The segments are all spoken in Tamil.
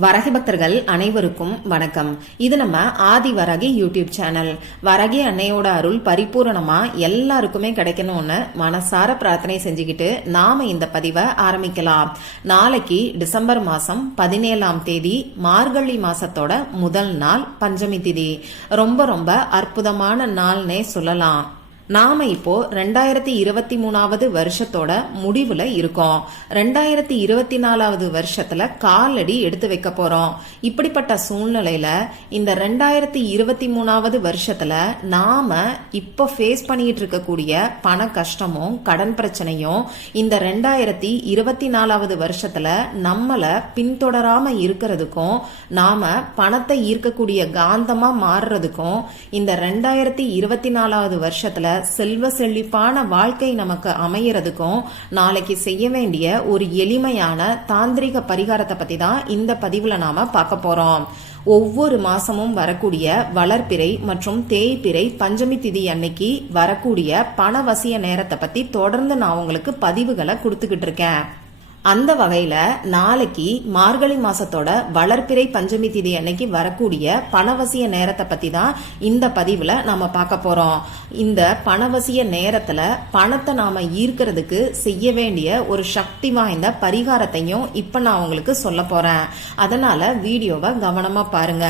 வரகி பக்தர்கள் அனைவருக்கும் வணக்கம். இது நம்ம ஆதி வரகி யூடியூப் சேனல். வரகி அன்னையோட அருள் பரிபூரணமா எல்லாருக்குமே கிடைக்கணும்னு மனசார பிரார்த்தனை செஞ்சுக்கிட்டு நாம இந்த பதிவை ஆரம்பிக்கலாம். நாளைக்கு டிசம்பர் மாசம் பதினேழாம் தேதி மார்கழி மாசத்தோட முதல் நாள் பஞ்சமி திதி. ரொம்ப ரொம்ப அற்புதமான நாள்னே சொல்லலாம். நாம இப்போ ரெண்டாயிரத்தி இருபத்தி மூணாவது வருஷத்தோட முடிவுல இருக்கோம். ரெண்டாயிரத்தி இருபத்தி நாலாவது வருஷத்துல காலடி எடுத்து வைக்க போறோம். இப்படிப்பட்ட சூழ்நிலையில இந்த ரெண்டாயிரத்தி இருபத்தி மூணாவது வருஷத்துல நாம இப்போ ஃபேஸ் பண்ணிட்டு இருக்கக்கூடிய பண கஷ்டமும் கடன் பிரச்சனையும் இந்த ரெண்டாயிரத்தி இருபத்தி நாலாவது வருஷத்துல நம்மள பின்தொடராம இருக்கிறதுக்கும் நாம பணத்தை ஈர்க்கக்கூடிய காந்தமா மாறுறதுக்கும் இந்த ரெண்டாயிரத்தி இருபத்தி நாலாவது வருஷத்துல செல்வ செழிப்பான வாழ்க்கை நமக்கு அமையறதுக்கும் நாளைக்கு செய்ய வேண்டிய ஒரு எளிமையான தாந்திரிக பரிகாரத்தை பத்தி தான் இந்த பதிவுல நாம பார்க்க போறோம். ஒவ்வொரு மாசமும் வரக்கூடிய வளர்ப்பிறை மற்றும் தேய்பிறை பஞ்சமி திதி அன்னைக்கு வரக்கூடிய பணவசிய நேரத்தை பத்தி தொடர்ந்து நான் உங்களுக்கு பதிவுகளை கொடுத்துக்கிட்டு இருக்கேன். அந்த வகையில நாளைக்கு மார்கழி மாசத்தோட வளர்ப்பிறை பஞ்சமி திதி அன்னைக்கு வரக்கூடிய பணவசிய நேரத்தை பத்தி தான் இந்த பதிவுல நாம பார்க்க போறோம். இந்த பணவசிய நேரத்துல பணத்தை நாம ஈர்க்கிறதுக்கு செய்ய வேண்டிய ஒரு சக்தி வாய்ந்த பரிகாரத்தையும் இப்ப நான் உங்களுக்கு சொல்ல போறேன். அதனால வீடியோவை கவனமா பாருங்க.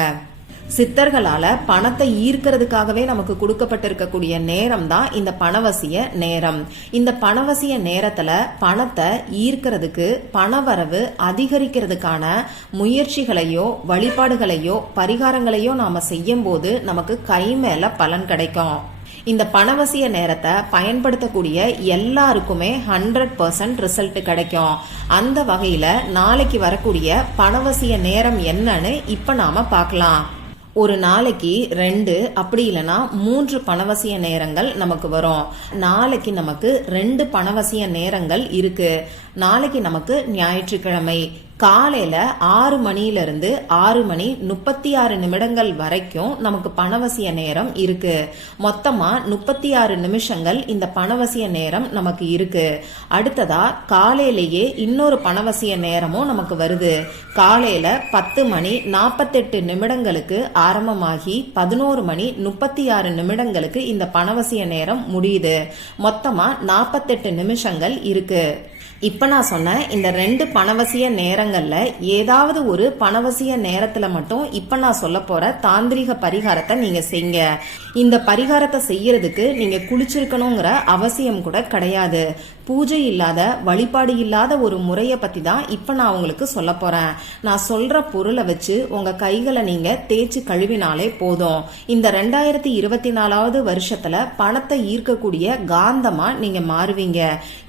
சித்தர்களால பணத்தை ஈர்க்கிறதுக்காகவே நமக்கு கொடுக்கப்பட்டிருக்கக்கூடிய நேரம் தான் இந்த பணவசிய நேரம். இந்த பணவசிய நேரத்துல பணத்தை ஈர்க்கிறதுக்கு பணவரவு அதிகரிக்கிறதுக்கான முயற்சிகளையோ வழிபாடுகளையோ பரிகாரங்களையோ நாம செய்யும் போது நமக்கு கை மேல பலன் கிடைக்கும். இந்த பணவசிய நேரத்தை பயன்படுத்தக்கூடிய எல்லாருக்குமே ஹண்ட்ரட் பர்சன்ட் ரிசல்ட் கிடைக்கும். அந்த வகையில நாளைக்கு வரக்கூடிய பணவசிய நேரம் என்னன்னு இப்ப நாம பார்க்கலாம். ஒரு நாளைக்கு ரெண்டு அப்படி இல்லைன்னா மூன்று பணவசிய நேரங்கள் நமக்கு வரும். நாளைக்கு நமக்கு ரெண்டு பணவசிய நேரங்கள் இருக்கு. நாளைக்கு நமக்கு ஞாயிற்றுக்கிழமை. காலையில ஆறு மணியிலிருந்து ஆறு மணி முப்பத்தி ஆறு நிமிடங்கள் வரைக்கும் நமக்கு பணவசிய நேரம் இருக்கு. மொத்தமா முப்பத்தி ஆறு நிமிஷங்கள் இந்த பணவசிய நேரம் நமக்கு இருக்கு. அடுத்ததா காலையிலேயே இன்னொரு பணவசிய நேரமும் நமக்கு வருது. காலையில பத்து மணி நாற்பத்தெட்டு நிமிடங்களுக்கு ஆரம்பமாகி பதினோரு மணி முப்பத்தி ஆறு நிமிடங்களுக்கு இந்த பணவசிய நேரம் முடியுது. மொத்தமா நாற்பத்தெட்டு நிமிஷங்கள் இருக்கு. இப்போ நான் சொன்னேன் இந்த ரெண்டு பணவசிய நேரங்களில் ஏதாவது ஒரு பணவசிய நேரத்தில் மட்டும் இப்போ நான் சொல்ல போகிற தாந்திரிக பரிகாரத்தை நீங்கள் செய்யுங்க இந்த பரிகாரத்தை செய்யறதுக்கு நீங்கள் குளிச்சிருக்கணுங்கிற அவசியம் கூட கிடையாது. பூஜை இல்லாத வழிபாடு இல்லாத ஒரு முறையை பற்றி தான் இப்போ நான் உங்களுக்கு சொல்ல போகிறேன் நான் சொல்கிற பொருளை வச்சு உங்கள் கைகளை நீங்கள் தேய்ச்சி கழுவினாலே போதும். இந்த ரெண்டாயிரத்தி இருபத்தி நாலாவது வருஷத்தில் பணத்தை ஈர்க்கக்கூடிய காந்தமாக நீங்கள் மாறுவீங்க.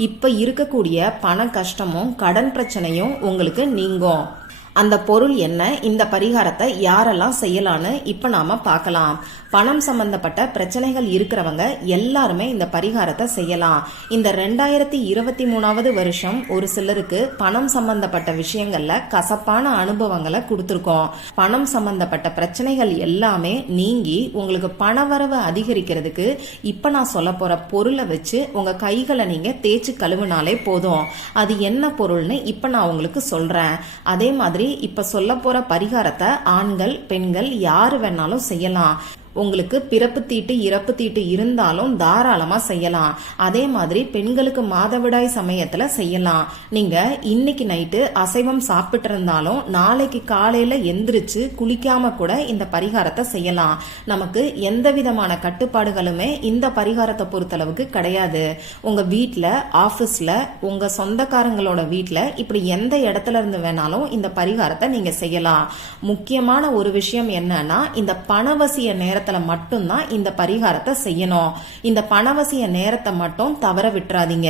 இப்போ இருக்கக்கூடிய பண கஷ்டமும் கடன் பிரச்சனையும் உங்களுக்கு நீங்கும். அந்த பொருள் என்ன? இந்த பரிகாரத்தை யாரெல்லாம் செய்யலான்னு இப்ப நாம பார்க்கலாம். பணம் சம்பந்தப்பட்ட பிரச்சனைகள் இருக்கிறவங்க எல்லாருமே இந்த பரிகாரத்தை செய்யலாம். இந்த ரெண்டாயிரத்தி இருபத்தி மூணாவது வருஷம் ஒரு சிலருக்கு பணம் சம்பந்தப்பட்ட விஷயங்கள்ல கசப்பான அனுபவங்களை கொடுத்துருக்கோம். பணம் சம்பந்தப்பட்ட பிரச்சனைகள் எல்லாமே நீங்கி உங்களுக்கு பணவரவு அதிகரிக்கிறதுக்கு இப்ப நான் சொல்ல போற பொருளை வச்சு உங்க கைகளை நீங்க தேய்ச்சி கழுவினாலே போதும். அது என்ன பொருள்னு இப்ப நான் உங்களுக்கு சொல்றேன். அதே மாதிரி இப்ப சொல்ல போற பரிகாரத்தை ஆண்கள் பெண்கள் யாரு வேணாலும் செய்யலாம். உங்களுக்கு பிறப்பு தீட்டு இறப்பு தீட்டு இருந்தாலும் தாராளமா செய்யலாம். அதே மாதிரி பெண்களுக்கு மாதவிடாய் சமயத்துல செய்யலாம். நீங்க இன்னைக்கு நைட்டு அசைவம் சாப்பிட்டு இருந்தாலும் நாளைக்கு காலையில எந்திரிச்சு குளிக்காம கூட இந்த பரிகாரத்தை செய்யலாம். நமக்கு எந்த விதமான கட்டுப்பாடுகளுமே இந்த பரிகாரத்தை பொறுத்தளவுக்கு கிடையாது. உங்க வீட்டில் ஆபீஸ்ல உங்க சொந்தக்காரங்களோட வீட்டில் இப்படி எந்த இடத்துல இருந்து வேணாலும் இந்த பரிகாரத்தை நீங்க செய்யலாம். முக்கியமான ஒரு விஷயம் என்னன்னா இந்த பணவசிய நேரத்தை நேரத்துல மட்டும்தான் இந்த பரிகாரத்தை செய்யணும். இந்த பணவசிய நேரத்தை மட்டும் தவற விட்டுறாதீங்க.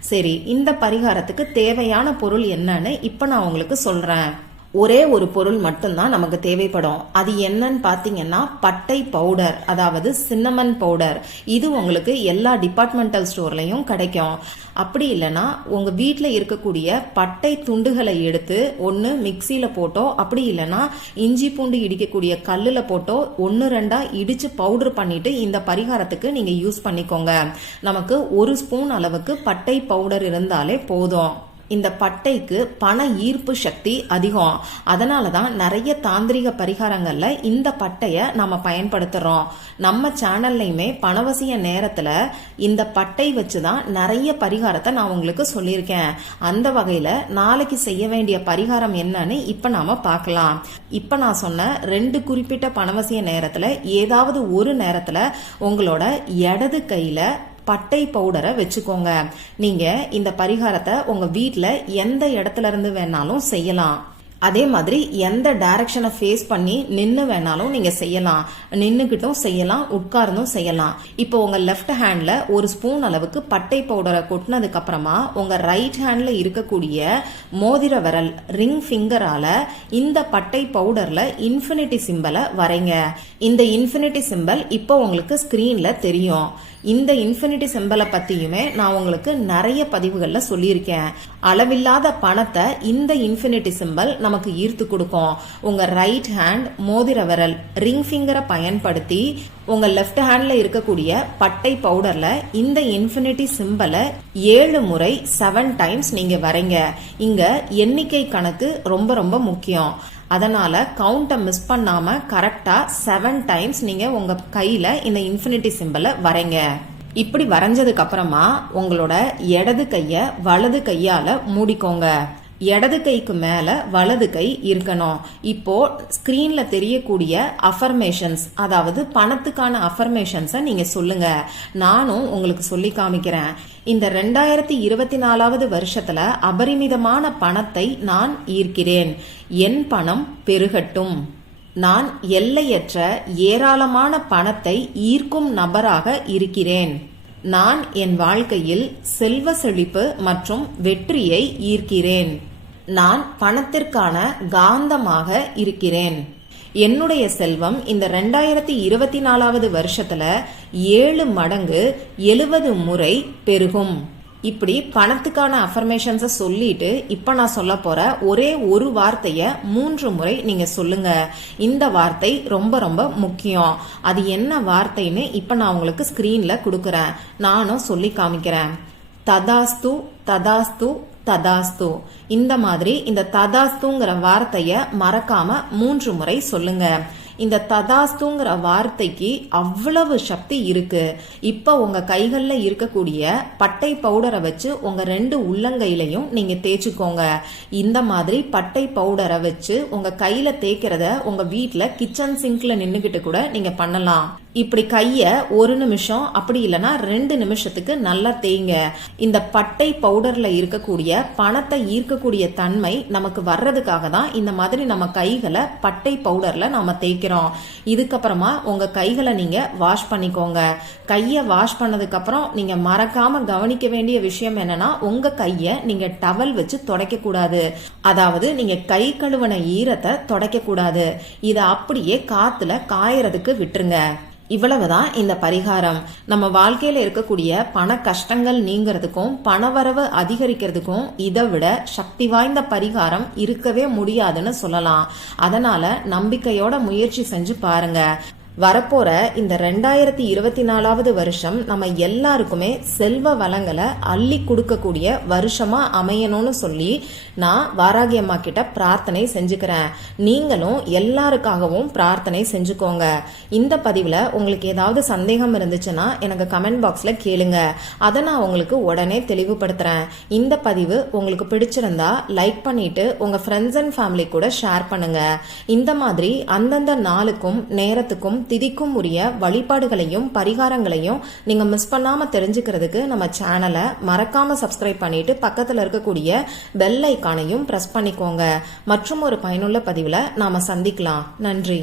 சரி இந்த பரிகாரத்துக்கு தேவையான பொருள் என்னன்னு இப்ப நான் உங்களுக்கு சொல்றேன். ஒரே ஒரு பொருள் மட்டும்தான் நமக்கு தேவைப்படும். அது என்னன்னு பாத்தீங்கன்னா பட்டை பவுடர் அதாவது சின்னமன் பவுடர் இது உங்களுக்கு எல்லா டிபார்ட்மெண்டல் ஸ்டோர்லயும் கிடைக்கும். அப்படி இல்லைன்னா உங்க வீட்டில் இருக்கக்கூடிய பட்டை துண்டுகளை எடுத்து ஒன்று மிக்சியில போட்டோ அப்படி இல்லைன்னா இஞ்சி பூண்டு இடிக்கக்கூடிய கல்லில் போட்டோ ஒன்று ரெண்டா இடிச்சு பவுடர் பண்ணிட்டு இந்த பரிகாரத்துக்கு நீங்க யூஸ் பண்ணிக்கோங்க. நமக்கு ஒரு ஸ்பூன் அளவுக்கு பட்டை பவுடர் இருந்தாலே போதும். இந்த பட்டைக்கு பண ஈர்ப்பு சக்தி அதிகம். அதனால தான் நிறைய தாந்திரிக பரிகாரங்களில் இந்த பட்டையை நம்ம பயன்படுத்துகிறோம் நம்ம சேனல்லையுமே பணவசிய நேரத்தில் இந்த பட்டை வச்சு தான் நிறைய பரிகாரத்தை நான் உங்களுக்கு சொல்லியிருக்கேன். அந்த வகையில் நாளைக்கு செய்ய வேண்டிய பரிகாரம் என்னன்னு இப்போ நாம பார்க்கலாம். இப்போ நான் சொன்ன ரெண்டு குறிப்பிட்ட பணவசிய நேரத்தில் ஏதாவது ஒரு நேரத்தில் உங்களோட இடது கையில் பட்டை பவுடரை வச்சுக்கோங்க. நீங்க இந்த பரிகாரத்தை உங்க வீட்டில் எந்த இடத்துல இருந்து வேணாலும் செய்யலாம். அதே மாதிரி எந்த டைரக்ஷனை ஃபேஸ் பண்ணி நின்று வேணாலும் நீங்கள் செய்யலாம். நின்றுக்கிட்டும் செய்யலாம் உட்கார்ந்தும் செய்யலாம். இப்போ உங்கள் லெஃப்ட் ஹேண்டில் ஒரு ஸ்பூன் அளவுக்கு பட்டை பவுடரை கொட்டினதுக்கு அப்புறமா ரைட் ஹேண்டில் இருக்கக்கூடிய மோதிர விரல் ரிங் ஃபிங்கரால் இந்த பட்டை பவுடரில் இன்ஃபினிட்டி சிம்பலை வரைங்க. இந்த இன்ஃபினிட்டி சிம்பல் இப்போ உங்களுக்கு ஸ்க்ரீனில் தெரியும். இந்த இன்ஃபினிட்டி சிம்பலை பத்தியுமே நான் உங்களுக்கு நிறைய பதிவுகளில் சொல்லியிருக்கேன். அளவில்லாத பணத்தை இந்த இன்ஃபினிட்டி சிம்பல் நமக்கு ஈர்த்து கொடுக்கும். உங்க ரைட் ஹேண்ட் மோதிர விரல் ரிங் ஃபிங்கரை பயன்படுத்தி உங்க லெஃப்ட் ஹேண்ட்ல இருக்கக்கூடிய பட்டை பவுடர்ல இந்த இன்ஃபினிட்டி சிம்பலை ஏழு முறை செவன் டைம்ஸ் நீங்க வரைங்க. இங்க எண்ணிக்கை கணக்கு ரொம்ப ரொம்ப முக்கியம். அதனால கவுண்ட்டை மிஸ் பண்ணாம கரெக்டா செவன் டைம்ஸ் நீங்க உங்க கையில இந்த இன்ஃபினிட்டி சிம்பலை வரைங்க. இப்படி வரைஞ்சதுக்கு அப்புறமா உங்களோட இடது கைய வலது கையால மூடிக்கோங்க. இடது கைக்கு மேல வலது கை இருக்கணும். இப்போ ஸ்கிரீன்ல தெரியக்கூடிய அஃபர்மேஷன்ஸ் அதாவது பணத்துக்கான அஃபர்மேஷன்ஸை நீங்க சொல்லுங்க. நானும் உங்களுக்கு சொல்லி காமிக்கிறேன். இந்த ரெண்டாயிரத்தி இருபத்தி நாலாவது வருஷத்துல அபரிமிதமான பணத்தை நான் ஈர்க்கிறேன். என் பணம் பெருகட்டும். நான் எல்லையற்ற ஏராளமான பணத்தை ஈர்க்கும் நபராக இருக்கிறேன். நான் என் வாழ்க்கையில் செல்வ செழிப்பு மற்றும் வெற்றியை ஈர்க்கிறேன். நான் பணத்திற்கான காந்தமாக இருக்கிறேன். என்னுடைய செல்வம் இந்த ரெண்டாயிரத்தி இருபத்தி நாலாவது வருஷத்துல ஏழு மடங்கு எழுவது முறை பெருகும். இப்படி பணத்துக்கான அஃபர்மேஷன்ஸை சொல்லிட்டு இப்ப நான் சொல்ல போற ஒரே ஒரு வார்த்தைய மூன்று முறை நீங்க சொல்லுங்க. இந்த வார்த்தை ரொம்ப ரொம்ப முக்கியம். அது என்ன வார்த்தைன்னு இப்ப நான் உங்களுக்கு ஸ்கிரீன்ல கொடுக்கறேன். நானும் சொல்லி காமிக்கிறேன். ததாஸ்து ததாஸ்து ததாஸ்து. இந்த மாதிரி இந்த ததாஸ்துங்கிற வார்த்தைய மறக்காம மூன்று முறை சொல்லுங்க. இந்த ததாஸ்துங்கிற வார்த்தைக்கு அவ்வளவு சக்தி இருக்கு. இப்ப உங்க கைகள்ல இருக்கக்கூடிய பட்டை பவுடரை வச்சு உங்க ரெண்டு உள்ளங்கையிலையும் நீங்க தேய்ச்சிக்கோங்க. இந்த மாதிரி பட்டை பவுடரை வச்சு உங்க கையில தேய்க்கிறத உங்க வீட்டுல கிச்சன் சிங்க்ல நின்னுகிட்டு கூட நீங்க பண்ணலாம். இப்படி கையை ஒரு நிமிஷம் அப்படி இல்லைன்னா ரெண்டு நிமிஷத்துக்கு நல்லா தேய்ங்க. இந்த பட்டை பவுடர்ல இருக்கக்கூடிய பணத்தை ஈர்க்கக்கூடிய தன்மை நமக்கு வர்றதுக்காக தான் இந்த மாதிரி நம்ம கைகளை பட்டை பவுடர்ல நாம தேய்க்கிறோம். இதுக்கப்புறமா உங்க கைகளை நீங்க வாஷ் பண்ணிக்கோங்க. கையை வாஷ் பண்ணதுக்கு அப்புறம் நீங்க மறக்காம கவனிக்க வேண்டிய விஷயம் என்னன்னா உங்க கையை நீங்க டவல் வச்சு துடைக்க கூடாது அதாவது நீங்க கை கழுவன ஈரத்தை துடைக்க கூடாது இதை அப்படியே காத்துல காயறதுக்கு விட்டுருங்க. இவ்வளவுதான் இந்த பரிகாரம். நம்ம வாழ்க்கையில இருக்கக்கூடிய பண கஷ்டங்கள் நீங்கிறதுக்கும் பணவரவு அதிகரிக்கிறதுக்கும் இதை விட சக்தி வாய்ந்த பரிகாரம் இருக்கவே முடியாதுன்னு சொல்லலாம். அதனால நம்பிக்கையோட முயற்சி செஞ்சு பாருங்க. வரப்போற இந்த ரெண்டாயிரத்தி இருபத்தி நாலாவது வருஷம் நம்ம எல்லாருக்குமே செல்வ வளங்களை அள்ளி கொடுக்கக்கூடிய வருஷமா அமையணும்னு சொல்லி நான் வாராகி அம்மா கிட்ட பிரார்த்தனை செஞ்சுக்கிறேன். நீங்களும் எல்லாருக்காகவும் பிரார்த்தனை செஞ்சுக்கோங்க. இந்த பதிவுல உங்களுக்கு ஏதாவது சந்தேகம் இருந்துச்சுன்னா எனக்கு கமெண்ட் பாக்ஸ்ல கேளுங்க. அதை நான் உங்களுக்கு உடனே தெளிவுபடுத்துறேன். இந்த பதிவு உங்களுக்கு பிடிச்சிருந்தா லைக் பண்ணிட்டு உங்க ஃப்ரெண்ட்ஸ் அண்ட் ஃபேமிலி கூட ஷேர் பண்ணுங்க. இந்த மாதிரி அந்தந்த நாளுக்கும் நேரத்துக்கும் திதிக்கும் உரிய வழிபாடுகளையும் பரிகாரங்களையும் நீங்க மிஸ் பண்ணாம தெரிஞ்சுக்கிறதுக்கு நம்ம சேனலை மறக்காம சப்ஸ்கிரைப் பண்ணிட்டு பக்கத்துல இருக்கக்கூடிய பெல் ஐக்கானையும் பிரஸ் பண்ணிக்கோங்க. மற்றும் ஒரு பயனுள்ள பதிவுல நாம சந்திக்கலாம். நன்றி.